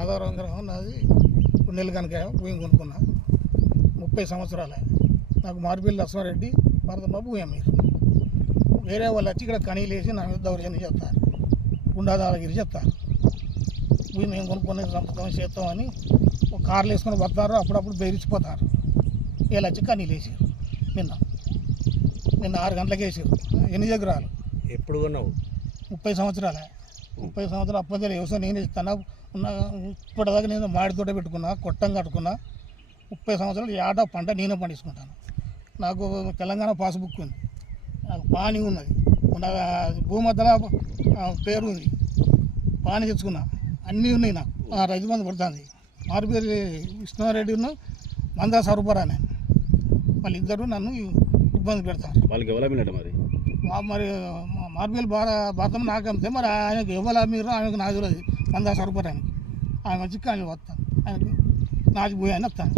ఆధారం గ్రహం నాది. కుండెలు కనుక భూమి కొనుక్కున్నా. ముప్పై సంవత్సరాలే. నాకు మార్పిల్లి లక్ష్మారెడ్డి భరతమ్మ భూమి అమ్మీరు వేరే వాళ్ళు వచ్చి ఇక్కడ కనీలేసి నా మీద దౌర్జన్యం చెప్తారు గుండాదాలగిరి చెప్తారు భూమి మేము కొనుక్కొని చంపుతాం చేస్తామని ఒక కార్లు వేసుకొని పడతారు అప్పుడప్పుడు బెదిరించిపోతారు. వీళ్ళు వచ్చి కనీలేసారు నిన్న. నిన్న ఆరు గంటలకు వేసారు. ఎన్ని ఎకరాలు? ఎప్పుడు కొన్నావు? ముప్పై సంవత్సరాలే. ముప్పై సంవత్సరాలు అప్పటికే వ్యవసాయం నేను ఇస్తాను ఉన్న ఇప్పటిదాకా నేను మాడి తోట పెట్టుకున్నా కొట్టం కట్టుకున్నా ముప్పై సంవత్సరాలు ఏటా పంట నేనే పండించుకుంటాను. నాకు తెలంగాణ పాస్బుక్ ఉంది. నాకు పాని ఉన్నది. నా భూమధ్యలో పేరు ఉంది. పాని తెచ్చుకున్నా. అన్నీ ఉన్నాయి నాకు. ఆ, రైతు బంధు పడుతుంది. మార్పేరు విష్ణారెడ్డి ఉన్న మందా సరఫరా నేను వాళ్ళు ఇద్దరు నన్ను ఇబ్బంది పెడతారు. వాళ్ళకి ఎవరు మరి? మరి మా మార్బిల్ భార భారతం నాకు అమ్మితే మరి ఆయనకు ఎవరు మీరు? ఆయనకు నాకు తెలియదు మందా సరిపోయానికి ఆయన వచ్చి కానీ వస్తాను ఆయనకి నాది పోయి అని వస్తాను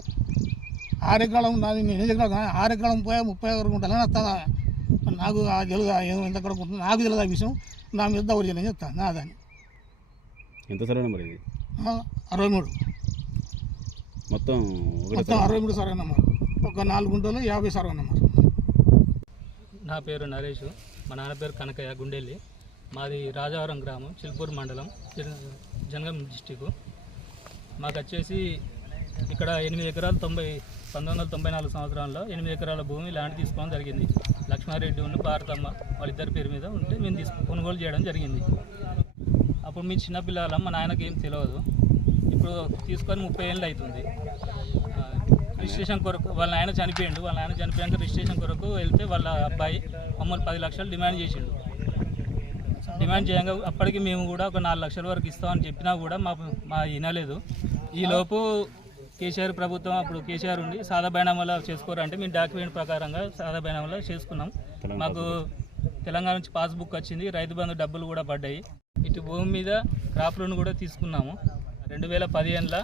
ఆరెకరం నాది నేను ఎకరాలు ఆరెకరం పోయా ముప్పై వరకు ఉంటాను వస్తాను. నాకు ఆ తెలుగు ఎంత ఎక్కడ ఉంటుంది. నాకు తెలియదు ఆ విషయం. నా మీద దౌర్జన్యం చెప్తాను. నాదని ఎంత సరైన మరి అరవై మూడు. మొత్తం మొత్తం అరవై మూడు సర్వే నెంబర్ ఒక నాలుగు గుంటలు యాభై సర్వే నెంబర్ నా పేరు నరేష్ మా నాన్న పేరు కనకయ్య గుండెల్లి. మాది రాజావరం గ్రామం చిల్పూర్ మండలం జన- డిస్టిక్ మాకు వచ్చేసి ఇక్కడ ఎనిమిది ఎకరాలు తొంభై పంతొమ్మిది వందల తొంభై నాలుగు సంవత్సరంలో ఎనిమిది ఎకరాల భూమి ల్యాండ్ తీసుకోవడం జరిగింది. లక్ష్మారెడ్డి ఉన్న భారతమ్మ వాళ్ళిద్దరి పేరు మీద ఉంటే మేము తీసుకు కొనుగోలు చేయడం జరిగింది. అప్పుడు మీ చిన్నపిల్లలం మా నాయనకి ఏం తెలియదు ఇప్పుడు తీసుకొని ముప్పై ఏళ్ళు అవుతుంది. రిజిస్ట్రేషన్ కొరకు వాళ్ళ ఆయన చనిపోయిండు. వాళ్ళ ఆయన చనిపోయాక రిజిస్ట్రేషన్ కొరకు వెళ్తే వాళ్ళ అబ్బాయి మమ్మల్ని పది లక్షలు డిమాండ్ చేసిండు. డిమాండ్ చేయంగా అప్పటికి మేము కూడా ఒక నాలుగు లక్షల వరకు ఇస్తామని చెప్పినా కూడా మా మా వినలేదు. ఈ లోపు కేసీఆర్ ప్రభుత్వం అప్పుడు కేసీఆర్ ఉండి సాదా బైనామాలో చేసుకోరంటే మేము డాక్యుమెంట్ ప్రకారంగా సాదా బైనామాలో చేసుకున్నాం. మాకు తెలంగాణ నుంచి పాస్బుక్ వచ్చింది. రైతు బంధు డబ్బులు కూడా పడ్డాయి. ఇటు భూమి మీద క్రాప్ లోన్ కూడా తీసుకున్నాము. రెండు వేల పదిహేనులో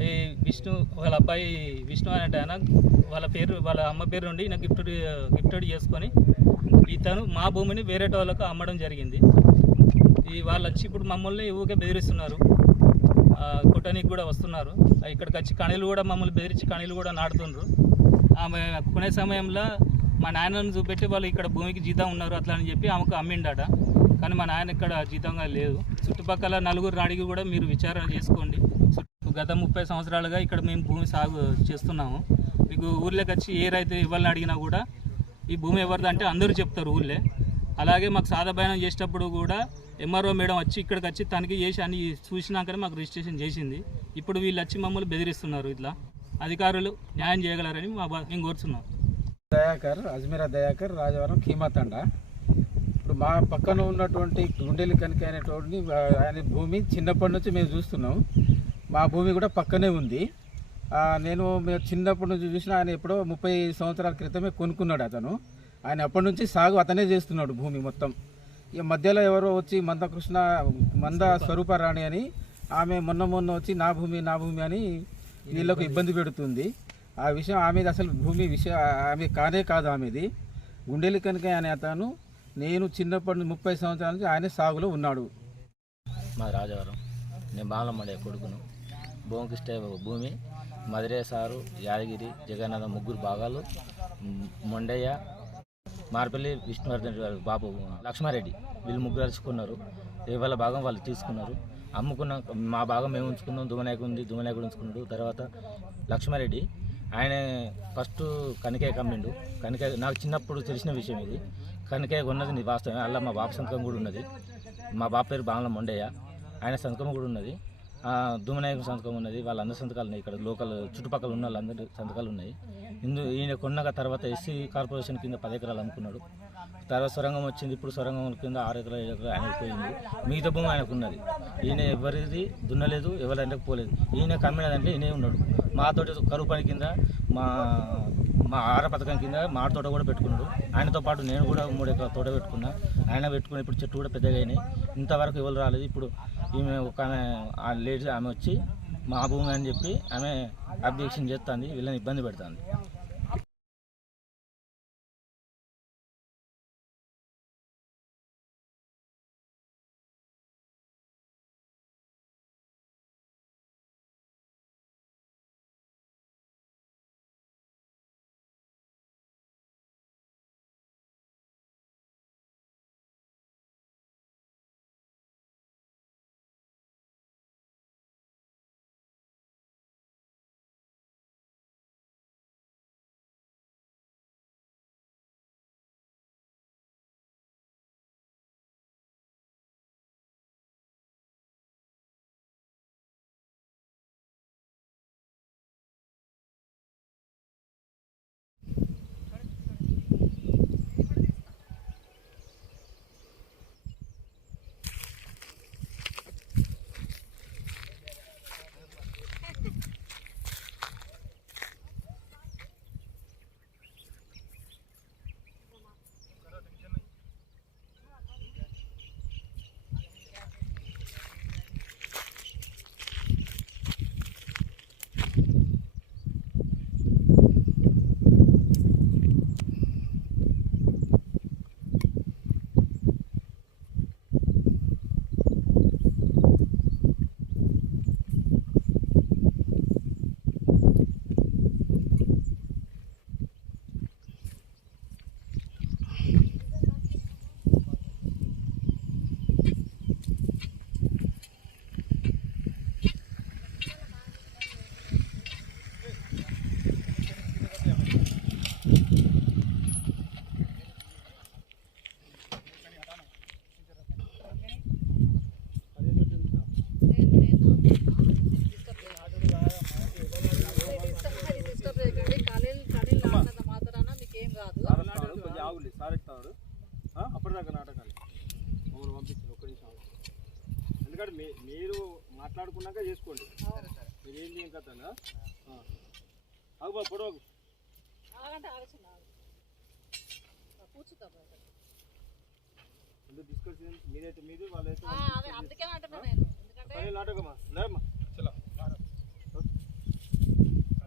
ఈ విష్ణు వాళ్ళ అబ్బాయి విష్ణు అనేట ఆయన వాళ్ళ పేరు వాళ్ళ అమ్మ పేరు నుండి నాకు గిఫ్ట్ గిఫ్టెడ్ చేసుకొని ఇతను మా భూమిని వేరే వాళ్ళకు అమ్మడం జరిగింది. ఈ వాళ్ళు వచ్చి ఇప్పుడు మమ్మల్ని ఊరికే బెదిరిస్తున్నారు. ఆ, కూడా వస్తున్నారు. ఇక్కడికి వచ్చి కణిలు కూడా మమ్మల్ని బెదిరించి కణిలు కూడా నాటుతుండ్రు. ఆమె కొనే సమయంలో మా నాయనను చూపెట్టి వాళ్ళు ఇక్కడ భూమికి జీతం ఉన్నారు అట్లా అని చెప్పి ఆమెకు అమ్మిండట. కానీ మా నాయన ఇక్కడ జీతంగా లేదు. చుట్టుపక్కల నలుగురు అడిగి కూడా మీరు విచారణ చేసుకోండి. గత ముప్పై సంవత్సరాలుగా ఇక్కడ మేము భూమి సాగు చేస్తున్నాము. మీకు ఊర్లోకి వచ్చి ఏ రైతు ఇవ్వాలని అడిగినా కూడా ఈ భూమి ఎవరిది అంటే అందరూ చెప్తారు ఊళ్ళే అలాగే మాకు సాదాబయనం చేసేటప్పుడు కూడా ఎంఆర్ఓ మేడం వచ్చి ఇక్కడికి వచ్చి తనిఖీ చేసి అని చూసినాకనే మాకు రిజిస్ట్రేషన్ చేసింది. ఇప్పుడు వీళ్ళు వచ్చి మమ్మల్ని బెదిరిస్తున్నారు ఇట్లా. అధికారులు న్యాయం చేయగలరని మా మేము కోరుతున్నాం దయాకర్ అజ్మీరా దయాకర్ రాజవరం కీమాతండ ఇప్పుడు మా పక్కన ఉన్నటువంటి గుండెలు కనుక అనేటువంటి ఆయన భూమి చిన్నప్పటి నుంచి మేము చూస్తున్నాం. మా భూమి కూడా పక్కనే ఉంది. నేను చిన్నప్పటి నుంచి చూసిన ఆయన ఎప్పుడో ముప్పై సంవత్సరాల క్రితమే కొనుక్కున్నాడు అతను. ఆయన అప్పటి నుంచి సాగు అతనే చేస్తున్నాడు భూమి మొత్తం. ఇక మధ్యలో ఎవరో వచ్చి మందకృష్ణ మంద స్వరూపరాణి అని ఆమె మొన్న మొన్న వచ్చి నా భూమి నా భూమి అని వీళ్ళకు ఇబ్బంది పెడుతుంది. ఆ విషయం ఆమెది అసలు భూమి విషయం ఆమె కానే కాదు ఆమెది. గుండెలి కనుక అనే అతను నేను చిన్నప్పటి నుంచి ముప్పై సంవత్సరాల నుంచి ఆయన సాగులో ఉన్నాడు. మా రాజవరం నేను బాలమ్మడే కొడుకును. భూమికి భూమి మధురే సారు యాదగిరి జగన్నాథ ముగ్గురు భాగాలు మొండయ్య మార్పల్లి విష్ణువర్ధన్ గారు బాబు లక్ష్మారెడ్డి వీళ్ళు ముగ్గురు అరుచుకున్నారు ఇవాళ భాగం వాళ్ళు తీసుకున్నారు. అమ్ముకున్న మా భాగం మేము ఉంచుకున్నాం దుమనాయకుడు ఉంది దుమనాయకుడు ఉంచుకున్నాడు. తర్వాత లక్ష్మారెడ్డి ఆయన ఫస్ట్ కనికాయ కమ్మిండు. కనికాయ నాకు చిన్నప్పుడు తెలిసిన విషయం ఇది. కనికాయ ఉన్నది నీ వాస్తవమే అలా మా బాబు సంతకం కూడా ఉన్నది. మా బాబు పేరు బాంగ్ల మొండయ్య. ఆయన సంతకం కూడా ఉన్నది. ఆ, దుమనాయకు సంతకం ఉన్నది వాళ్ళందరి సంతకాలు ఉన్నాయి ఇక్కడ. లోకల్ చుట్టుపక్కల ఉన్న వాళ్ళందరి సంతకాలు ఉన్నాయి. ఇందు ఈయన కొన్నాక తర్వాత ఎస్సీ కార్పొరేషన్ కింద పది ఎకరాలు అమ్ముకున్నాడు. తర్వాత సొరంగం వచ్చింది ఇప్పుడు సొరంగం కింద ఆరు ఎకరాలు ఏడు ఎకరాలు ఆయనకు పోయింది. మిగతా భూమి ఆయనకు ఉన్నది ఈయన ఎవరిది దున్నలేదు ఎవరంటే పోలేదు. ఈయన కమ్మినదంటే ఈయనే ఉన్నాడు. మాతోటి కరువు పని కింద మా మా ఆహార పథకం కింద మా తోట కూడా పెట్టుకున్నాడు. ఆయనతో పాటు నేను కూడా మూడు ఎకరాల తోట పెట్టుకున్నా. ఆయన పెట్టుకుని ఇప్పుడు చెట్టు కూడా పెద్దగా అయినాయి. ఇంతవరకు ఎవరు రాలేదు. ఇప్పుడు ఈమె ఒక ఆమె ఆ లేడీ ఆమె వచ్చి మా భూమి అని చెప్పి ఆమె అబ్జెక్షన్ చేస్తుంది వీళ్ళని ఇబ్బంది పెడుతుంది. నారెత్తాడు అప్పటిదాకా నాటకాలు. మమ్మల్ని పంపించింది ఒక్క నిమిషం ఎందుకంటే మీ మీరు మాట్లాడుకున్నాక చేసుకోండి. మీరు ఏం చేయం కదా ఆగుబా పొడవకు డిస్కషన్ మీరైతే మీది వాళ్ళైతే నాటకమ్మా లేమ్మా. చలో.